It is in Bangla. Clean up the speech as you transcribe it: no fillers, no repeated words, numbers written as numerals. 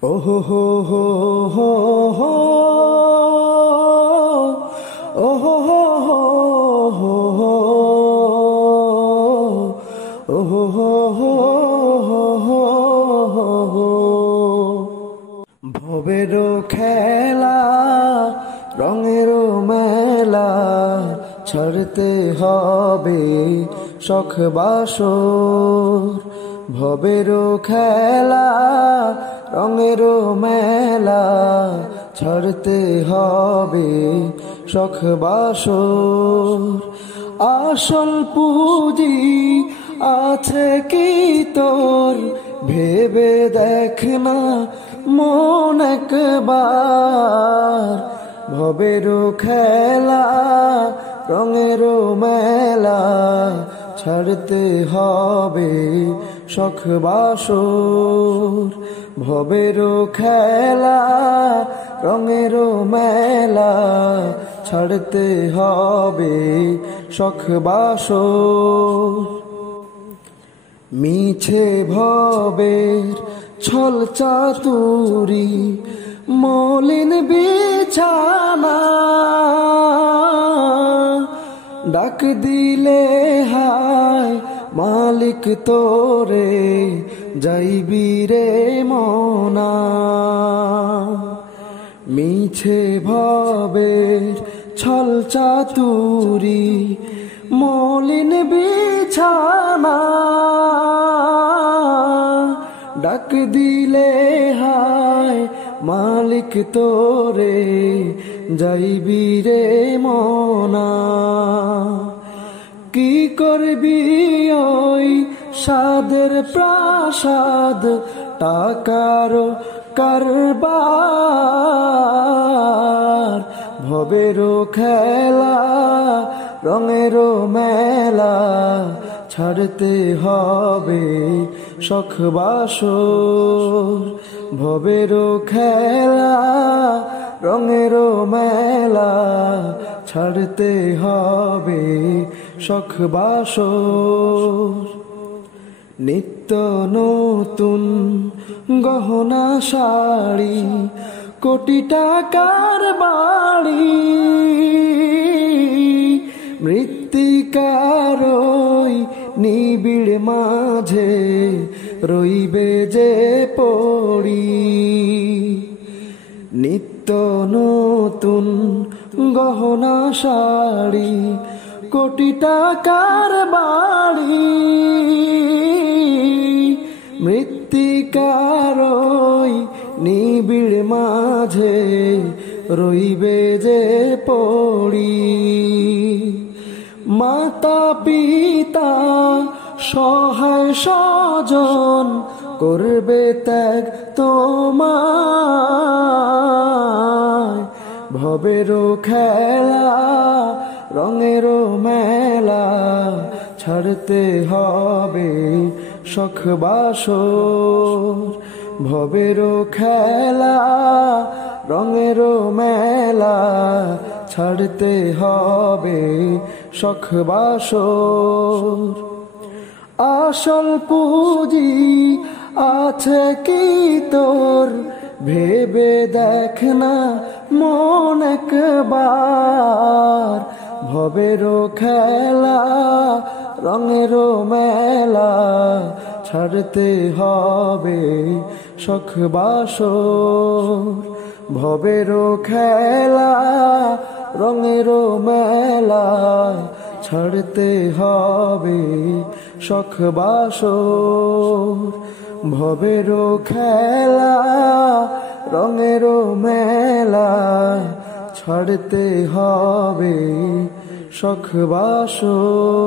Oh ho ho ho ho ho, oh ho ho ho ho ho, oh ho ho ho ho ho. ভবেরও খেলা রঙেরও মেলা ছাড়তে হবে শখ বাসর। ভবেরও খেলা রঙেরও মেলা ছাড়তে হবে শখ বাসর। আসল পুঁজি আছে কি তোর ভেবে দেখ না মন একবার। ভবেরও খেলা রঙেরও মেলা ছাড়তে হবে শখ বাসর। ভবেরও খেলা রঙেরও মেলা ছাড়তে হবে শখ বাসর। মিছে ভবের ছল চাতুরি মলিন বিছানা, ডাক দিলে হায় মালিক তোরে যাইবি রে মনা। মিছে ভবের ছল চাতুরি মলিন বিছানা, ডাক দিলে হায় মালিক তোরে যাইবি রে মনা। কি করবি ওই সাদের প্রাসাদ টাকার কারবার। ভবেরও খেলা রঙেরও মেলা ছাড়তে হবে শখ বাসর। ভবেরও খেলা রঙেরও মেলা ছাড়তে হবে শখ বাসর। নিত্য নতুন গহনা শাড়ি কোটি টাকার বাড়ি, মৃত্তিকার ওই নিবিড় মাঝে রইবে যে পড়ি। নিত্য নতুন গহনা শাড়ি কোটি টাকার বাড়ি, মৃত্তিকার ওই নিবিড় মাঝে রইবে যে পড়ি। মাতা পিতা সহায় স্বজন করবে ত্যাগ তোমায়। ভবেরও খেলা রঙেরও মেলা ছাড়তে হবে শখ বাসর। ভবেরও খেলা রঙেরও মেলা ছাড়তে হবে শখ বাসর। আসল পুঁজি আছে কি তোর ভেবে দেখ না মন একবার। ভবেরও খেলা রঙেরও মেলা ছাড়তে হবে শখ বাসর। ভবেরও খেলা রঙেরও মেলা ছাড়তে হবে শখ বাসর। ভবেরও খেলা রঙেরও মেলা ছাড়তে হবে শখ বাসর।